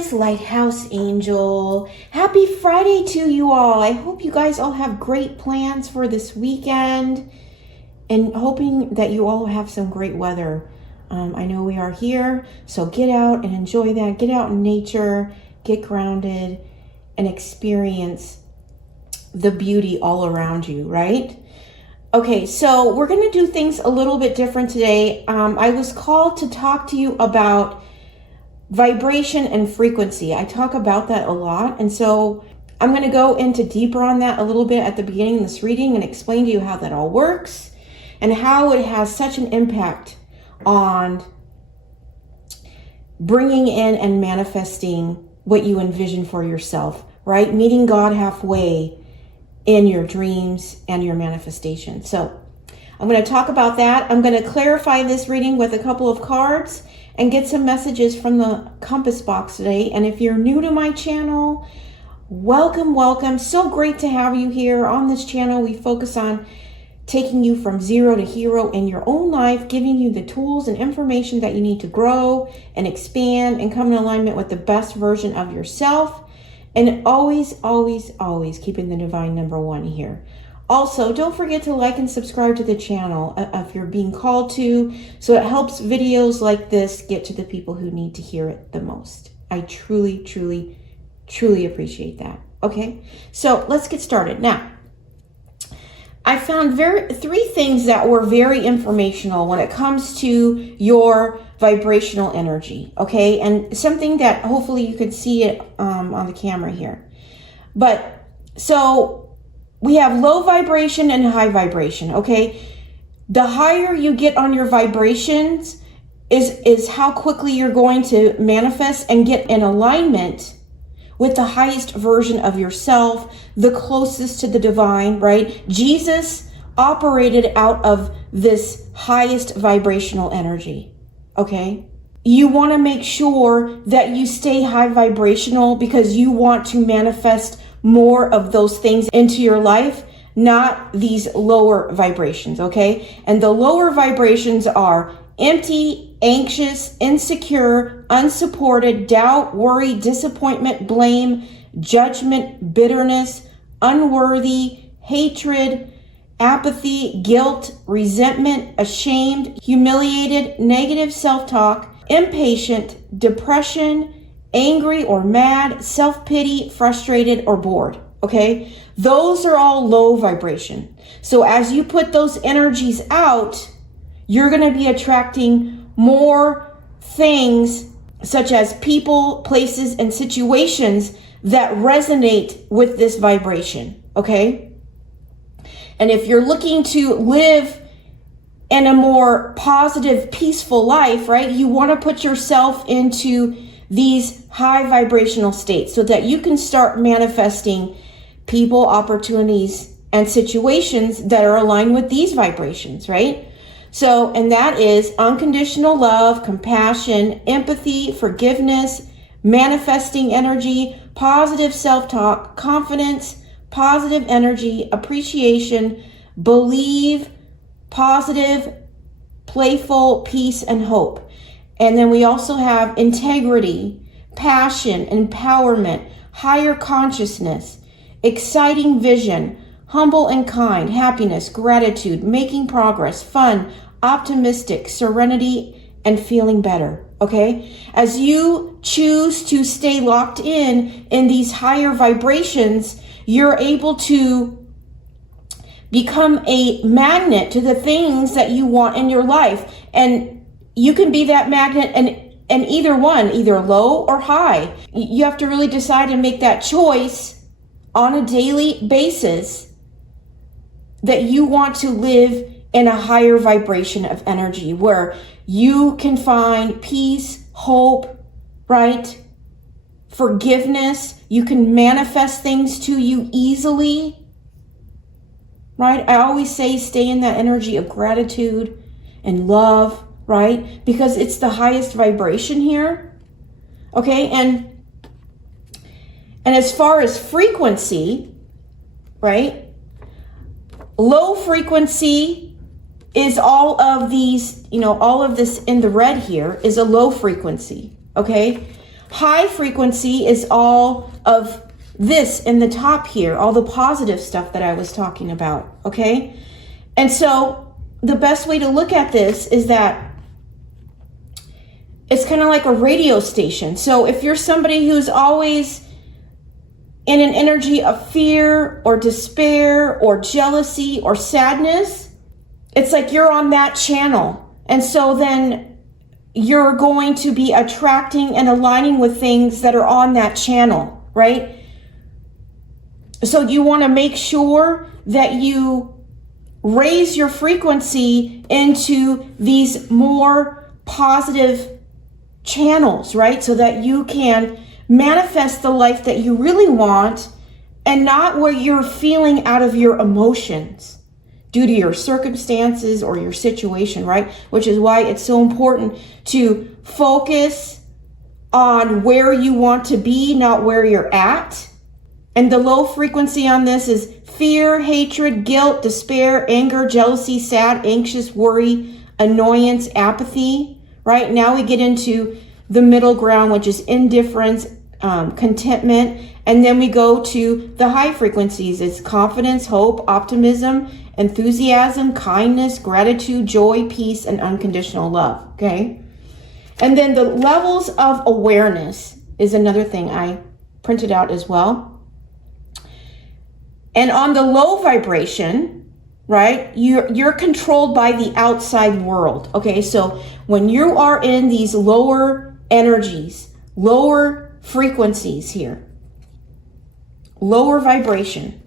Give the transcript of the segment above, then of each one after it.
it's Lighthouse Angel. Happy Friday to you all. I hope you guys all have great plans for this weekend and hoping that you all have some great weather. I know we are here, so get out and enjoy that. Get out in nature, get grounded, and experience the beauty all around you, right? Okay, so we're going to do things a little bit different today. I was called to talk to you about vibration and frequency. I talk about that a lot, and so I'm going to go into deeper on that a little bit at the beginning of this reading and explain to you how that all works and how it has such an impact on bringing in and manifesting what you envision for yourself, right? Meeting God halfway in your dreams and your manifestation. So I'm going to talk about that. I'm going to clarify this reading with a couple of cards and get some messages from the compass box today. And if you're new to my channel, welcome, welcome. So great to have you here on this channel. We focus on taking you from zero to hero in your own life, giving you the tools and information that you need to grow and expand and come in alignment with the best version of yourself. And always, always, always keeping the divine number one here. Also, don't forget to like and subscribe to the channel if you're being called to, so it helps videos like this get to the people who need to hear it the most. I truly, truly, truly appreciate that. Okay, so let's get started. Now, I found three things that were very informational when it comes to your vibrational energy, okay? And something that hopefully you can see it on the camera here. But so we have low vibration and high vibration, okay? The higher you get on your vibrations is how quickly you're going to manifest and get in alignment with the highest version of yourself, the closest to the divine, right? Jesus operated out of this highest vibrational energy, okay? You want to make sure that you stay high vibrational because you want to manifest more of those things into your life, not these lower vibrations, okay? And the lower vibrations are empty, anxious, insecure, unsupported, doubt, worry, disappointment, blame, judgment, bitterness, unworthy, hatred, apathy, guilt, resentment, ashamed, humiliated, negative self-talk, impatient, depression, angry or mad, self-pity, frustrated, or bored. Okay? Those are all low vibration. So as you put those energies out, you're going to be attracting more things such as people, places, and situations that resonate with this vibration, okay? And if you're looking to live in a more positive, peaceful life, right, you want to put yourself into these high vibrational states so that you can start manifesting people, opportunities, and situations that are aligned with these vibrations, right? So, and that is unconditional love, compassion, empathy, forgiveness, manifesting energy, positive self-talk, confidence, positive energy, appreciation, believe, positive, playful, peace, and hope. And then we also have integrity, passion, empowerment, higher consciousness, exciting vision, humble and kind, happiness, gratitude, making progress, fun, optimistic, serenity, and feeling better, okay? As you choose to stay locked in these higher vibrations, you're able to become a magnet to the things that you want in your life. And you can be that magnet and either one, either low or high. You have to really decide and make that choice on a daily basis that you want to live in a higher vibration of energy where you can find peace, hope, right? Forgiveness. You can manifest things to you easily, right? I always say stay in that energy of gratitude and love, right? Because it's the highest vibration here, okay? And as far as frequency, right? Low frequency is all of these, all of this in the red here is a low frequency, okay? High frequency is all of this in the top here, all the positive stuff that I was talking about, okay? And so the best way to look at this is that it's kind of like a radio station. So if you're somebody who's always in an energy of fear or despair or jealousy or sadness, it's like you're on that channel. And so then you're going to be attracting and aligning with things that are on that channel, right? So you want to make sure that you raise your frequency into these more positive channels, right? So that you can manifest the life that you really want and not what you're feeling out of your emotions due to your circumstances or your situation, right? Which is why it's so important to focus on where you want to be, not where you're at. And the low frequency on this is fear, hatred, guilt, despair, anger, jealousy, sad, anxious, worry, annoyance, apathy, right? Now we get into the middle ground, which is indifference, contentment. And then we go to the high frequencies. It's confidence, hope, optimism, enthusiasm, kindness, gratitude, joy, peace, and unconditional love, okay? And then the levels of awareness is another thing I printed out as well. And on the low vibration, right, you're controlled by the outside world, okay? So when you are in these lower energies, lower frequencies here, lower vibration,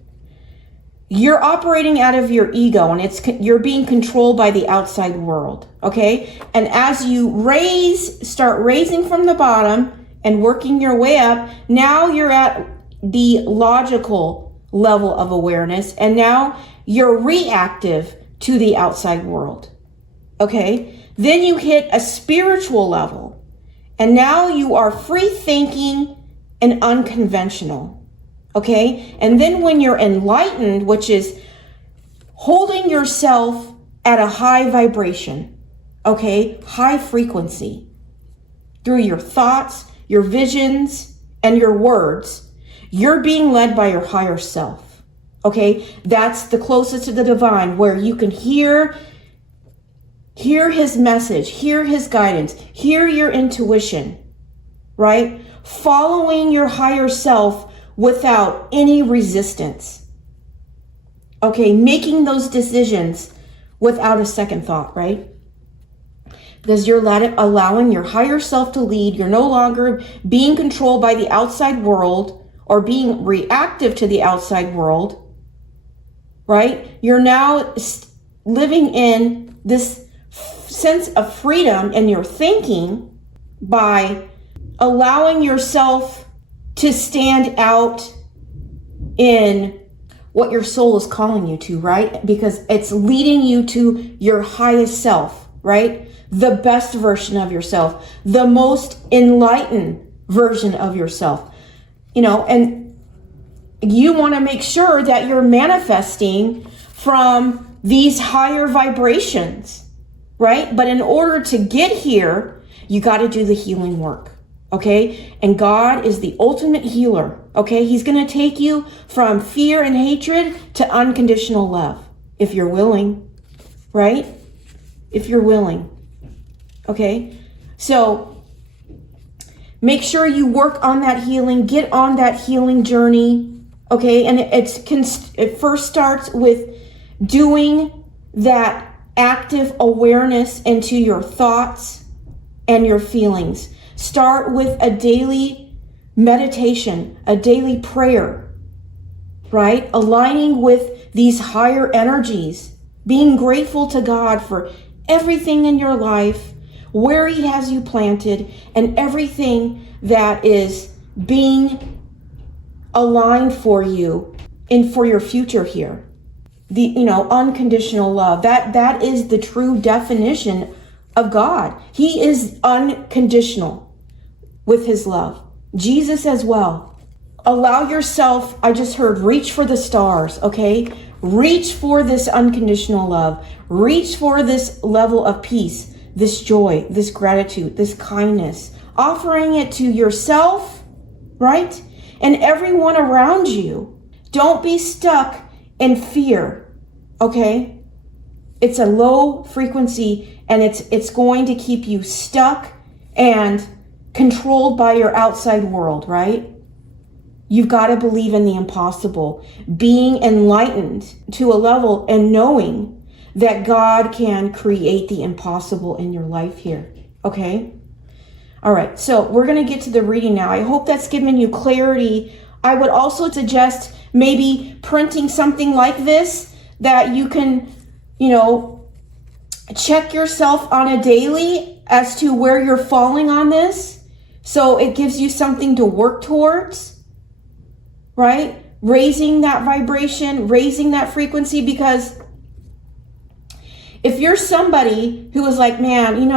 you're operating out of your ego, and you're being controlled by the outside world, okay? And as you start raising from the bottom and working your way up, now you're at the logical level of awareness, and now you're reactive to the outside world, okay? Then you hit a spiritual level, and now you are free thinking and unconventional, okay? And then when you're enlightened, which is holding yourself at a high vibration, okay, high frequency, through your thoughts, your visions, and your words, you're being led by your higher self, okay? That's the closest to the divine, where you can hear his message, hear his guidance, hear your intuition, right? Following your higher self without any resistance, okay? Making those decisions without a second thought, right? Because you're allowing your higher self to lead. You're no longer being controlled by the outside world or being reactive to the outside world, right? You're now living in this sense of freedom in your thinking by allowing yourself to stand out in what your soul is calling you to, right? Because it's leading you to your highest self, right? The best version of yourself, the most enlightened version of yourself. You know, and you want to make sure that you're manifesting from these higher vibrations, right? But in order to get here, you got to do the healing work, okay? And God is the ultimate healer, okay? He's going to take you from fear and hatred to unconditional love, if you're willing, right? If you're willing, okay? So make sure you work on that healing, get on that healing journey, okay? And it first starts with doing that active awareness into your thoughts and your feelings. Start with a daily meditation, a daily prayer, right? Aligning with these higher energies, being grateful to God for everything in your life, where he has you planted, and everything that is being aligned for you and for your future here. The, unconditional love, that is the true definition of God. He is unconditional with his love. Jesus as well. Allow yourself, I just heard, reach for the stars, okay? Reach for this unconditional love. Reach for this level of peace, this joy, this gratitude, this kindness, offering it to yourself, right? And everyone around you. Don't be stuck in fear, okay? It's a low frequency, and it's going to keep you stuck and controlled by your outside world, right? You've got to believe in the impossible, being enlightened to a level and knowing that God can create the impossible in your life here, okay? All right, so we're going to get to the reading now. I hope that's given you clarity. I would also suggest maybe printing something like this that you can, check yourself on a daily as to where you're falling on this. So it gives you something to work towards, right? Raising that vibration, raising that frequency, because if you're somebody who is like, man,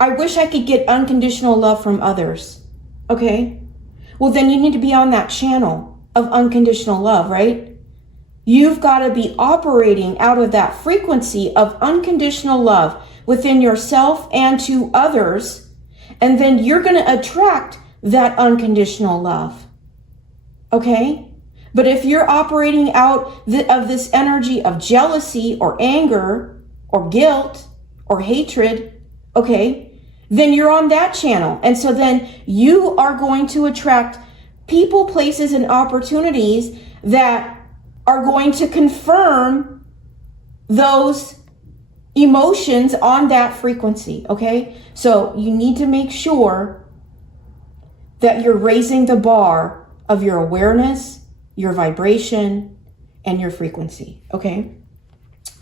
I wish I could get unconditional love from others, okay? Well, then you need to be on that channel of unconditional love, right? You've got to be operating out of that frequency of unconditional love within yourself and to others, and then you're going to attract that unconditional love, okay? But if you're operating out of this energy of jealousy or anger or guilt or hatred, okay, then you're on that channel. And so then you are going to attract people, places, and opportunities that are going to confirm those emotions on that frequency, okay? So you need to make sure that you're raising the bar of your awareness, your vibration, and your frequency, okay?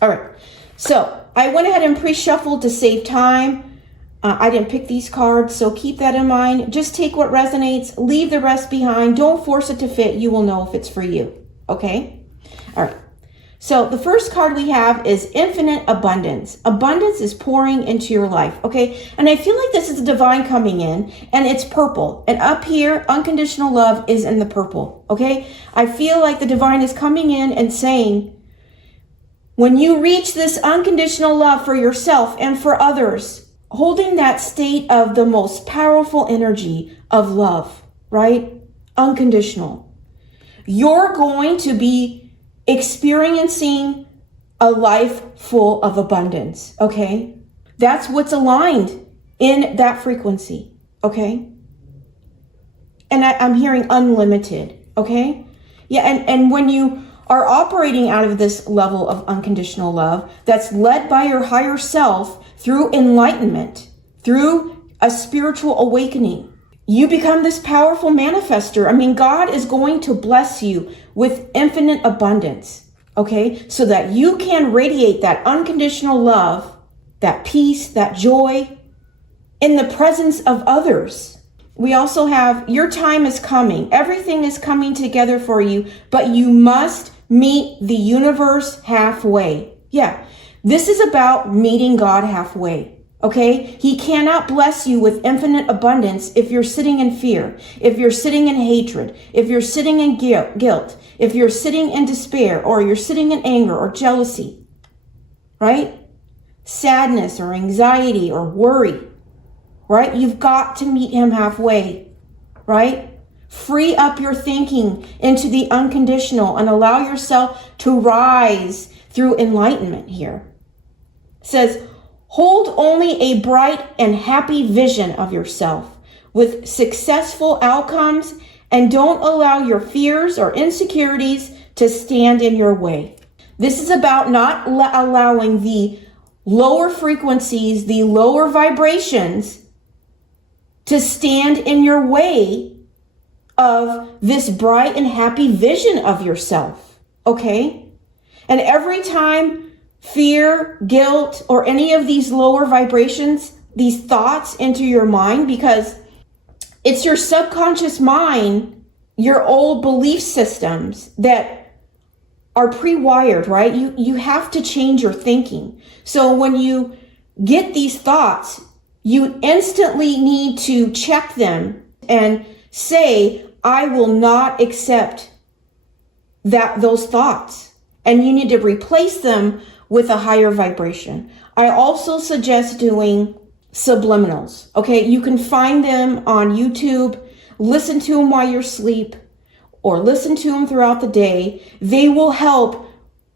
All right, so I went ahead and pre-shuffled to save time. I didn't pick these cards, so keep that in mind. Just take what resonates, leave the rest behind. Don't force it to fit. You will know if it's for you, okay? All right, so the first card we have is infinite abundance. Abundance is pouring into your life, okay? And I feel like this is the divine coming in, and it's purple. And up here, unconditional love is in the purple, okay? I feel like the divine is coming in and saying, when you reach this unconditional love for yourself and for others, holding that state of the most powerful energy of love, right? Unconditional. You're going to be experiencing a life full of abundance, okay? That's what's aligned in that frequency, okay? And I'm hearing unlimited, okay? Yeah, and when you are operating out of this level of unconditional love that's led by your higher self through enlightenment, through a spiritual awakening, you become this powerful manifester. I mean, God is going to bless you with infinite abundance, okay? So that you can radiate that unconditional love, that peace, that joy in the presence of others. We also have, your time is coming. Everything is coming together for you, but you must meet the universe halfway. Yeah, this is about meeting God halfway. Okay, he cannot bless you with infinite abundance if you're sitting in fear, if you're sitting in hatred, if you're sitting in guilt, if you're sitting in despair, or you're sitting in anger or jealousy, right? Sadness or anxiety or worry, right? You've got to meet him halfway, right? Free up your thinking into the unconditional and allow yourself to rise through enlightenment here. It says, hold only a bright and happy vision of yourself with successful outcomes, and don't allow your fears or insecurities to stand in your way. This is about not allowing the lower frequencies, the lower vibrations to stand in your way of this bright and happy vision of yourself, okay? And every time fear, guilt, or any of these lower vibrations, these thoughts into your mind, because it's your subconscious mind, your old belief systems that are pre-wired, right? You have to change your thinking. So when you get these thoughts, you instantly need to check them and say, I will not accept those thoughts. And you need to replace them with a higher vibration. I also suggest doing subliminals. Okay, you can find them on YouTube. Listen to them while you're asleep or listen to them throughout the day. They will help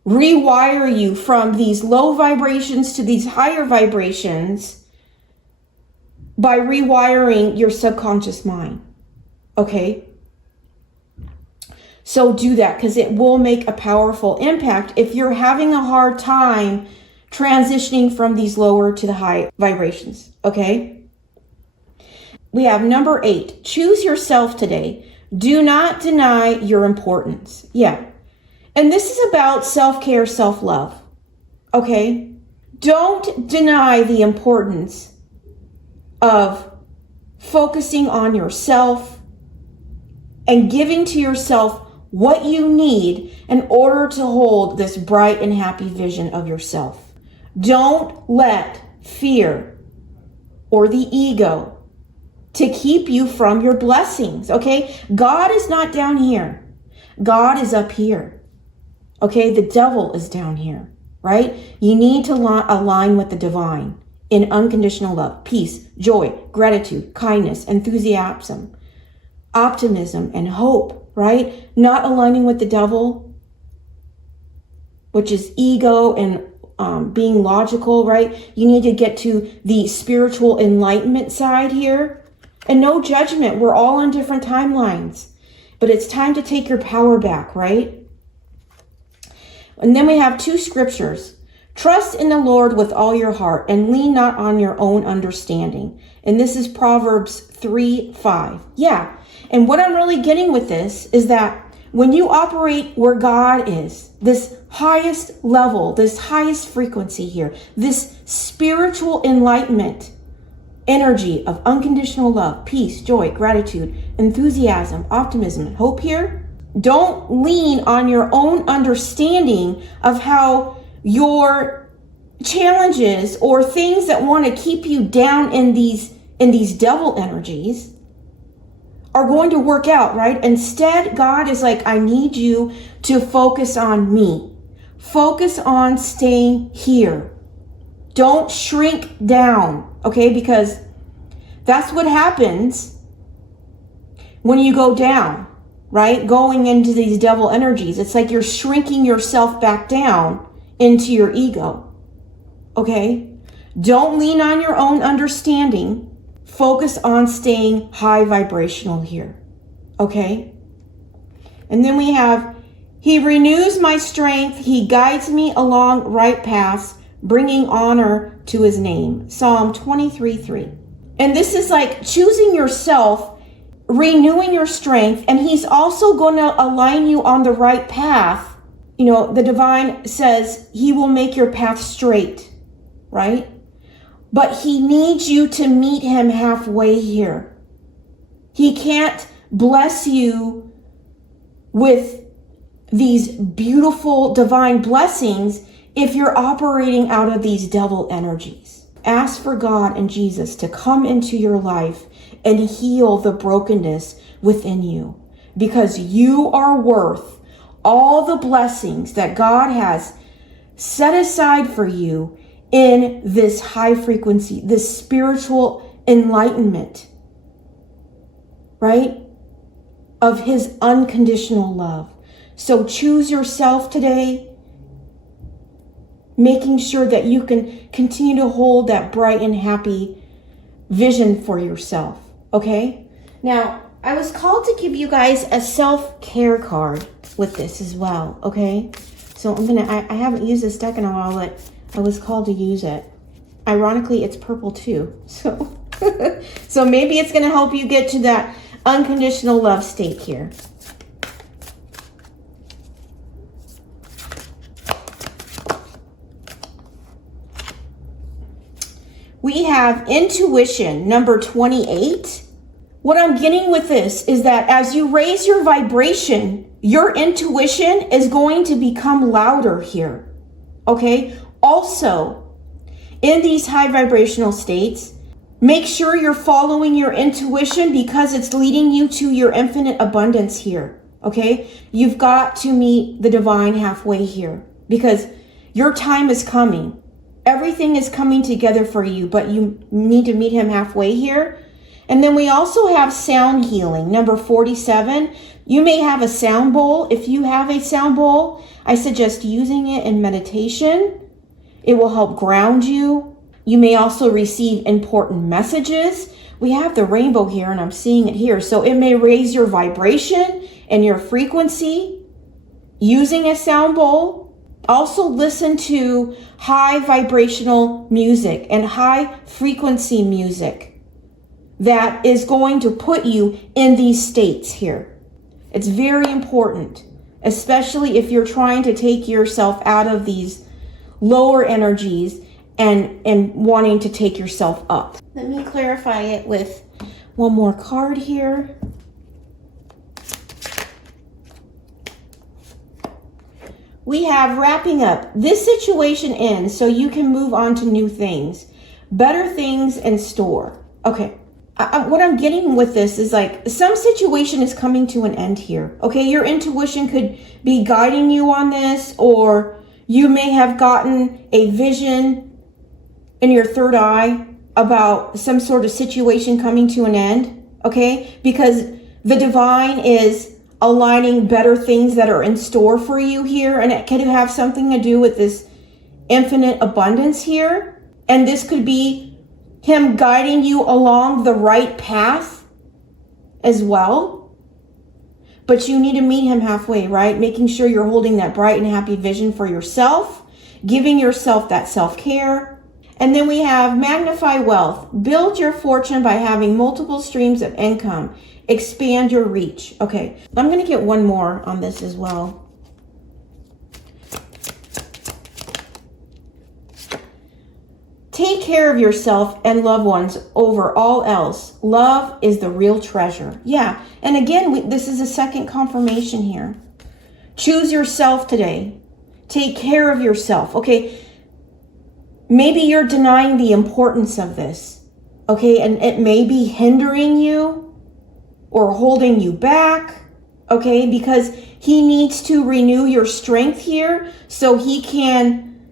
rewire you from these low vibrations to these higher vibrations by rewiring your subconscious mind. Okay? So do that, because it will make a powerful impact if you're having a hard time transitioning from these lower to the high vibrations. Okay? We have number 8. Choose yourself today. Do not deny your importance. Yeah. And this is about self-care, self-love. Okay? Don't deny the importance of focusing on yourself and giving to yourself what you need in order to hold this bright and happy vision of yourself. Don't let fear or the ego to keep you from your blessings, okay? God is not down here. God is up here, okay? The devil is down here, right? You need to align with the divine in unconditional love, peace, joy, gratitude, kindness, enthusiasm, optimism, and hope, right? Not aligning with the devil, which is ego and being logical, right? You need to get to the spiritual enlightenment side here. And no judgment. We're all on different timelines. But it's time to take your power back, right? And then we have 2 scriptures. Trust in the Lord with all your heart and lean not on your own understanding. And this is Proverbs 3:5. Yeah. And what I'm really getting with this is that when you operate where God is, this highest level, this highest frequency here, this spiritual enlightenment energy of unconditional love, peace, joy, gratitude, enthusiasm, optimism, and hope here, don't lean on your own understanding of how your challenges or things that want to keep you down in these devil energies are going to work out, right? Instead, God is like, I need you to focus on me. Focus on staying here. Don't shrink down, okay? Because that's what happens when you go down, right? Going into these devil energies. It's like you're shrinking yourself back down into your ego, okay? Don't lean on your own understanding. Focus on staying high vibrational here, okay? And then we have, He renews my strength. He guides me along right paths, bringing honor to His name. Psalm 23:3. And this is like choosing yourself, renewing your strength, and He's also going to align you on the right path. You know, the divine says He will make your path straight, right? But He needs you to meet Him halfway here. He can't bless you with these beautiful divine blessings if you're operating out of these devil energies. Ask for God and Jesus to come into your life and heal the brokenness within you, because you are worth all the blessings that God has set aside for you in this high frequency, this spiritual enlightenment, right? Of His unconditional love. So choose yourself today, making sure that you can continue to hold that bright and happy vision for yourself, okay? Now, I was called to give you guys a self-care card with this as well, okay? So I haven't used this deck in a while, but I was called to use it. Ironically, it's purple too. So, so maybe it's going to help you get to that unconditional love state here. We have intuition, number 28. What I'm getting with this is that as you raise your vibration, your intuition is going to become louder here, okay? Also, in these high vibrational states, make sure you're following your intuition because it's leading you to your infinite abundance here, okay? You've got to meet the divine halfway here because your time is coming. Everything is coming together for you, but you need to meet him halfway here. And then we also have sound healing, number 47. You may have a sound bowl. If you have a sound bowl, I suggest using it in meditation. It will help ground you. You may also receive important messages. We have the rainbow here, and I'm seeing it here. So it may raise your vibration and your frequency using a sound bowl. Also listen to high vibrational music and high frequency music that is going to put you in these states here. It's very important, especially if you're trying to take yourself out of these lower energies and wanting to take yourself up. Let me clarify it with one more card here. We have wrapping up. This situation ends so you can move on to new things, better things in store. Okay. What I'm getting with this is like some situation is coming to an end here. Okay. Your intuition could be guiding you on this, or you may have gotten a vision in your third eye about some sort of situation coming to an end. Okay. Because the divine is aligning better things that are in store for you here. And it could have something to do with this infinite abundance here. And this could be him guiding you along the right path as well. But you need to meet him halfway, right? Making sure you're holding that bright and happy vision for yourself, giving yourself that self-care. And then we have magnify wealth. Build your fortune by having multiple streams of income. Expand your reach. Okay, I'm going to get one more on this as well. Take care of yourself and loved ones over all else. Love is the real treasure. Yeah, and again, this is a second confirmation here. Choose yourself today. Take care of yourself. Okay, maybe you're denying the importance of this. Okay, and it may be hindering you or holding you back, okay? Because he needs to renew your strength here so he can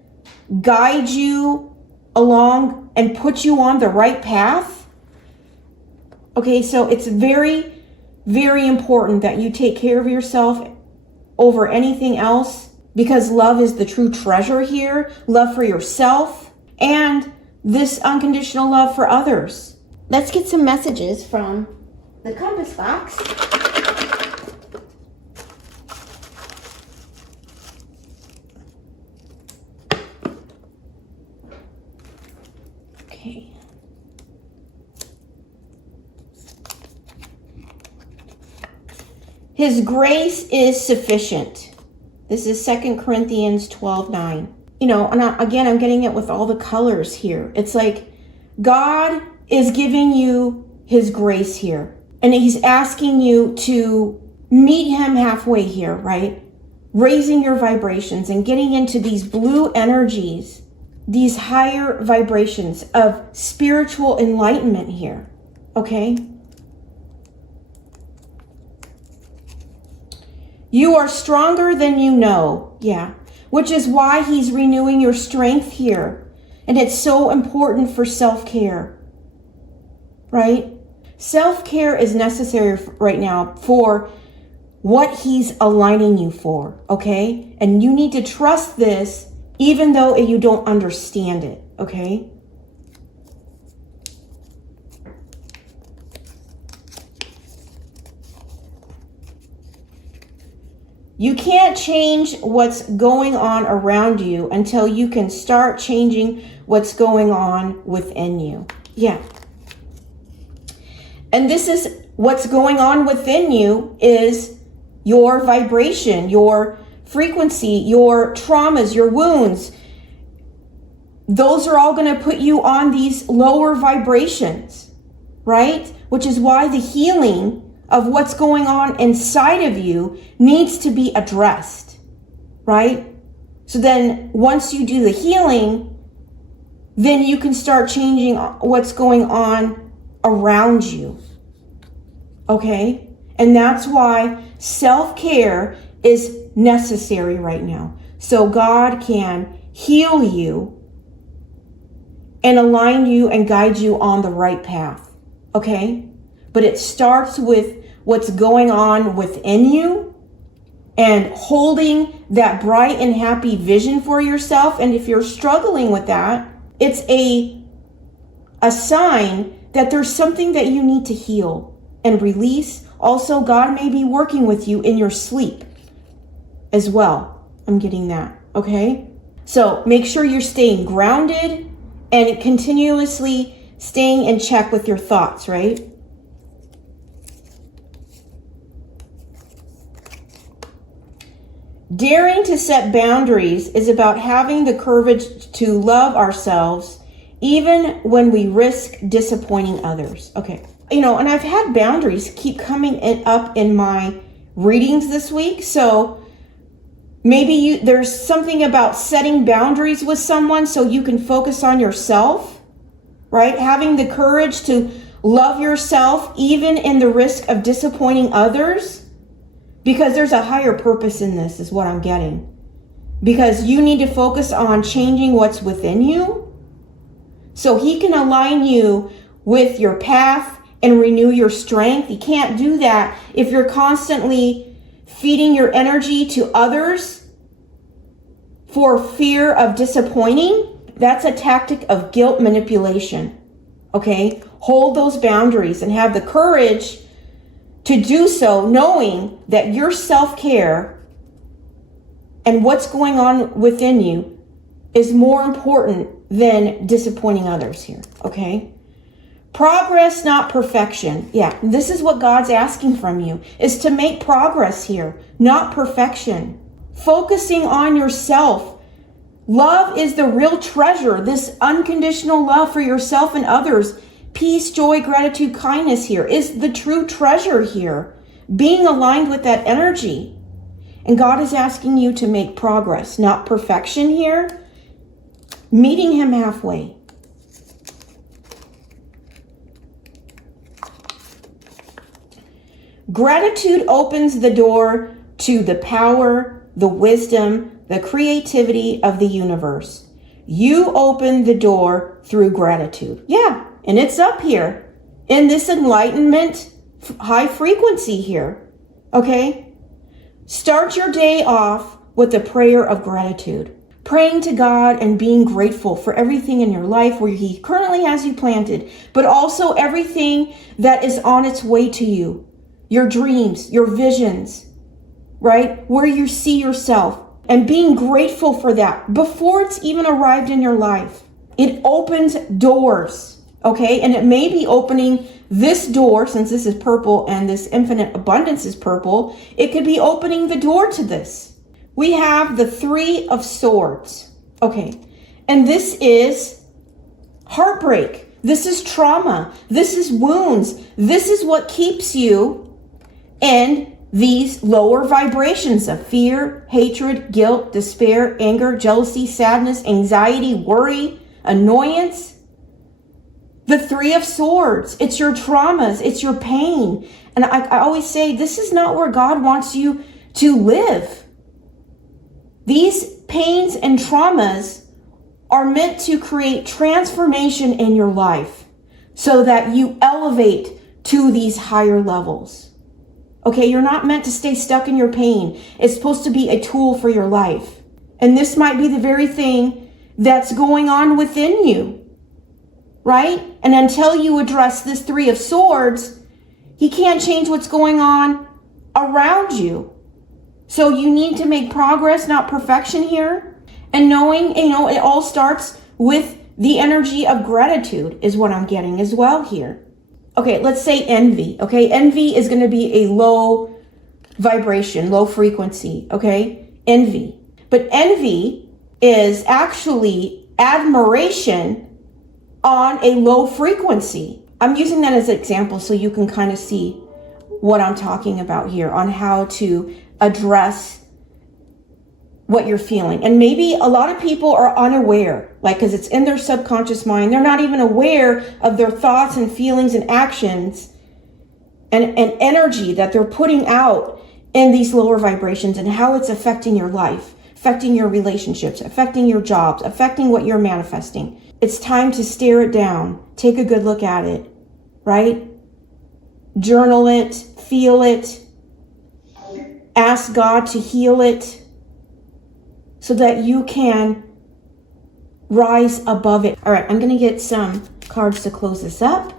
guide you along and put you on the right path. Okay, so it's very, very important that you take care of yourself over anything else, because love is the true treasure here. Love for yourself and this unconditional love for others. Let's get some messages from the compass box. Okay. His grace is sufficient. This is 2 Corinthians 12:9. You know, and again, I'm getting it with all the colors here. It's like God is giving you his grace here. And he's asking you to meet him halfway here, right? Raising your vibrations and getting into these blue energies, these higher vibrations of spiritual enlightenment here, okay? You are stronger than you know, yeah, which is why he's renewing your strength here. And it's so important for self-care, right? Self-care is necessary right now for what he's aligning you for, okay? And you need to trust this even though you don't understand it, okay? You can't change what's going on around you until you can start changing what's going on within you. Yeah. And this is what's going on within you is your vibration, your frequency, your traumas, your wounds. Those are all going to put you on these lower vibrations, right? Which is why the healing of what's going on inside of you needs to be addressed, right? So then once you do the healing, then you can start changing what's going on around you, okay? And that's why self-care is necessary right now. So God can heal you and align you and guide you on the right path. Okay? But it starts with what's going on within you and holding that bright and happy vision for yourself. And if you're struggling with that, it's a sign that there's something that you need to heal and release. Also, God may be working with you in your sleep as well. I'm getting that, okay? So make sure you're staying grounded and continuously staying in check with your thoughts, right? Daring to set boundaries is about having the courage to love ourselves even when we risk disappointing others. Okay. And I've had boundaries keep coming up in my readings this week. So maybe there's something about setting boundaries with someone so you can focus on yourself, right? Having the courage to love yourself even in the risk of disappointing others. Because there's a higher purpose in this, is what I'm getting. Because you need to focus on changing what's within you so he can align you with your path and renew your strength. You can't do that if you're constantly feeding your energy to others for fear of disappointing. That's a tactic of guilt manipulation. Okay? Hold those boundaries and have the courage to do so, knowing that your self-care and what's going on within you is more important than disappointing others here, okay? Progress, not perfection. Yeah, this is what God's asking from you, is to make progress here, not perfection. Focusing on yourself. Love is the real treasure, this unconditional love for yourself and others. Peace, joy, gratitude, kindness here is the true treasure here. Being aligned with that energy. And God is asking you to make progress, not perfection here. Meeting him halfway. Gratitude opens the door to the power, the wisdom, the creativity of the universe. You open the door through gratitude. Yeah. And it's up here in this enlightenment high frequency here. Okay? Start your day off with a prayer of gratitude. Praying to God and being grateful for everything in your life where he currently has you planted, but also everything that is on its way to you. Your dreams, your visions, right? Where you see yourself and being grateful for that before it's even arrived in your life. It opens doors. Okay, and it may be opening this door, since this is purple and this infinite abundance is purple, it could be opening the door to this. We have the Three of Swords. Okay, and this is heartbreak. This is trauma. This is wounds. This is what keeps you in these lower vibrations of fear, hatred, guilt, despair, anger, jealousy, sadness, anxiety, worry, annoyance. The Three of Swords, it's your traumas, it's your pain. And I always say, this is not where God wants you to live. These pains and traumas are meant to create transformation in your life so that you elevate to these higher levels. Okay, you're not meant to stay stuck in your pain. It's supposed to be a tool for your life. And this might be the very thing that's going on within you. Right? And until you address this Three of Swords, he can't change what's going on around you. So you need to make progress, not perfection here. And knowing, it all starts with the energy of gratitude is what I'm getting as well here. Okay, let's say envy. Okay, envy is going to be a low vibration, low frequency. Okay, envy. But envy is actually admiration on a low frequency. I'm using that as an example so you can kind of see what I'm talking about here on how to address what you're feeling. And maybe a lot of people are unaware, because it's in their subconscious mind. They're not even aware of their thoughts and feelings and actions and energy that they're putting out in these lower vibrations and how it's affecting your life. affecting your relationships, affecting your jobs, affecting what you're manifesting. It's time to stare it down. Take a good look at it, right? Journal it, feel it, ask God to heal it so that you can rise above it. All right, I'm going to get some cards to close this up.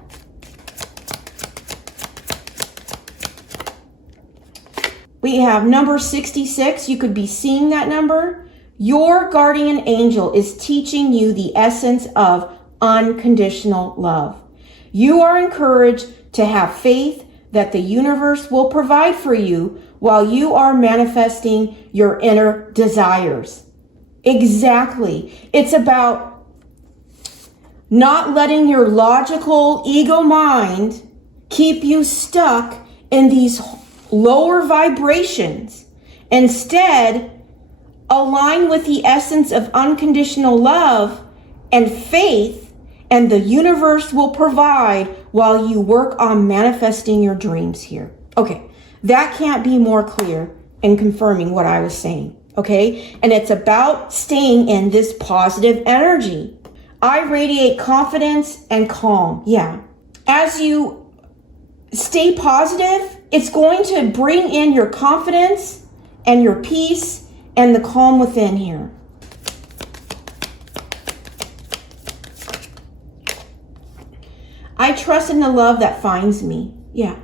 We have number 66. You could be seeing that number. Your guardian angel is teaching you the essence of unconditional love. You are encouraged to have faith that the universe will provide for you while you are manifesting your inner desires. Exactly. It's about not letting your logical ego mind keep you stuck in these lower vibrations. Instead, align with the essence of unconditional love and faith, and the universe will provide while you work on manifesting your dreams here. Okay, that can't be more clear in confirming what I was saying, okay? And it's about staying in this positive energy. I radiate confidence and calm, yeah. As you stay positive, it's going to bring in your confidence and your peace and the calm within here. I trust in the love that finds me. Yeah.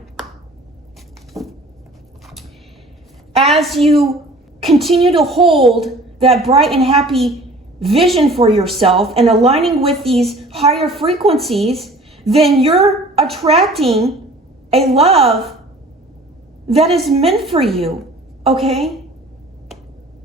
As you continue to hold that bright and happy vision for yourself and aligning with these higher frequencies, then you're attracting a love that is meant for you, okay?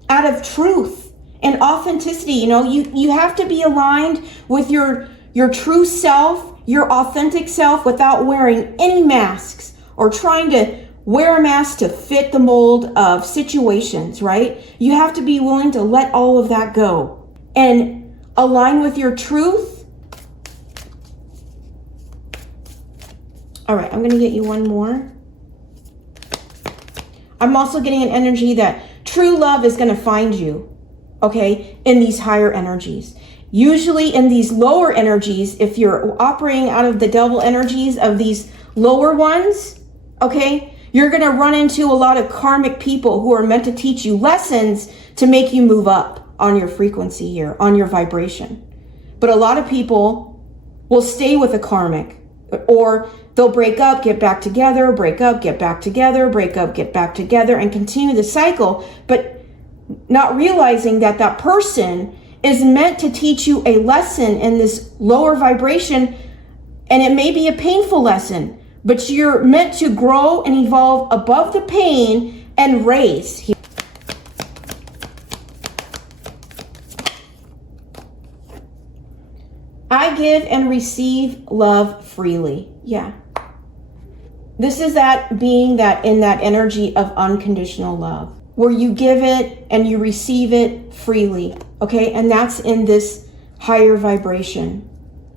Out of truth and authenticity. You know, you have to be aligned with your true self, your authentic self, without wearing any masks or trying to wear a mask to fit the mold of situations, right? You have to be willing to let all of that go and align with your truth. All right, I'm going to get you one more. I'm also getting an energy that true love is going to find you, okay, in these higher energies. Usually in these lower energies, if you're operating out of the double energies of these lower ones, okay, you're going to run into a lot of karmic people who are meant to teach you lessons to make you move up on your frequency here, on your vibration. But a lot of people will stay with a karmic, or they'll break up, get back together, break up, get back together, break up, get back together, and continue the cycle, but not realizing that that person is meant to teach you a lesson in this lower vibration, and it may be a painful lesson, but you're meant to grow and evolve above the pain and raise. I give and receive love freely. Yeah. This is that being that in that energy of unconditional love, where you give it and you receive it freely. Okay. And that's in this higher vibration.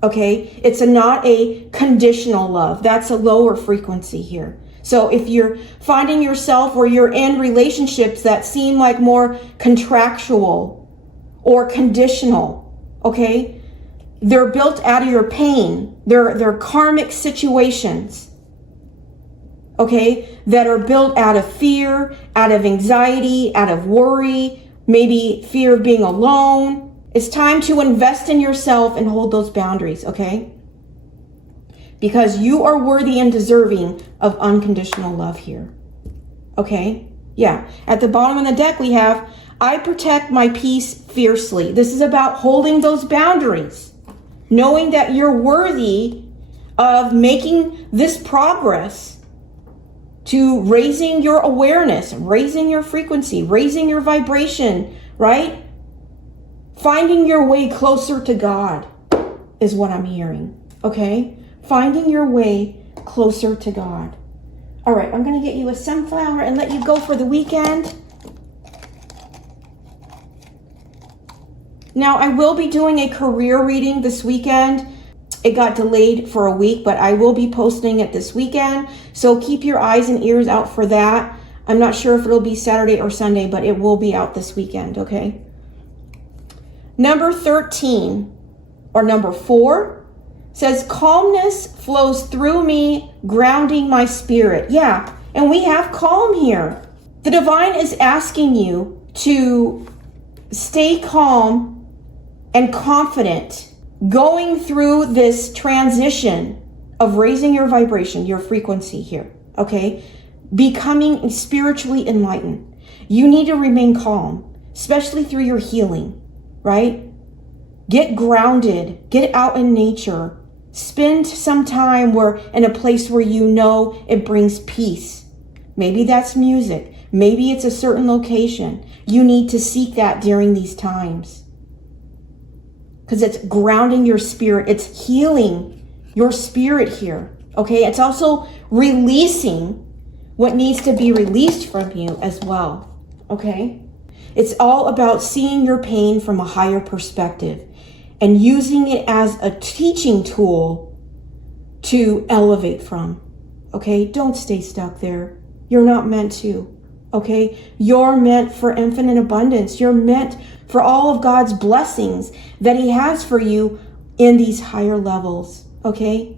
Okay. It's not a conditional love. That's a lower frequency here. So if you're finding yourself where you're in relationships that seem like more contractual or conditional, okay, they're built out of your pain. They're karmic situations, okay, that are built out of fear, out of anxiety, out of worry, maybe fear of being alone. It's time to invest in yourself and hold those boundaries, okay? Because you are worthy and deserving of unconditional love here, okay? Yeah, at the bottom of the deck we have, I protect my peace fiercely. This is about holding those boundaries, knowing that you're worthy of making this progress to raising your awareness, raising your frequency, raising your vibration, right? Finding your way closer to God is what I'm hearing, okay? Finding your way closer to God. All right, I'm going to get you a sunflower and let you go for the weekend. Now, I will be doing a career reading this weekend. It got delayed for a week, but I will be posting it this weekend. So keep your eyes and ears out for that. I'm not sure if it'll be Saturday or Sunday, but it will be out this weekend, okay? Number 13, or number 4, says calmness flows through me, grounding my spirit. Yeah, and we have calm here. The divine is asking you to stay calm and confident going through this transition of raising your vibration, your frequency here, okay? Becoming spiritually enlightened. You need to remain calm, especially through your healing, right? Get grounded, get out in nature, spend some time in a place where you know it brings peace. Maybe that's music. Maybe it's a certain location. You need to seek that during these times. Because it's grounding your spirit. It's healing your spirit here. Okay? It's also releasing what needs to be released from you as well. Okay? It's all about seeing your pain from a higher perspective and using it as a teaching tool to elevate from. Okay? Don't stay stuck there. You're not meant to. Okay? You're meant for infinite abundance. You're meant for all of God's blessings that He has for you in these higher levels. Okay?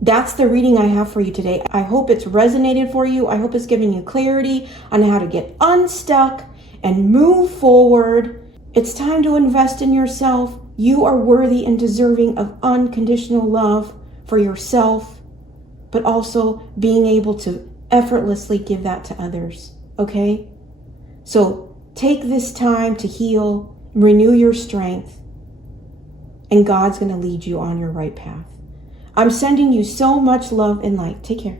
That's the reading I have for you today. I hope it's resonated for you. I hope it's given you clarity on how to get unstuck and move forward. It's time to invest in yourself. You are worthy and deserving of unconditional love for yourself, but also being able to effortlessly give that to others. Okay? So take this time to heal, renew your strength, and God's going to lead you on your right path. I'm sending you so much love and light. Take care.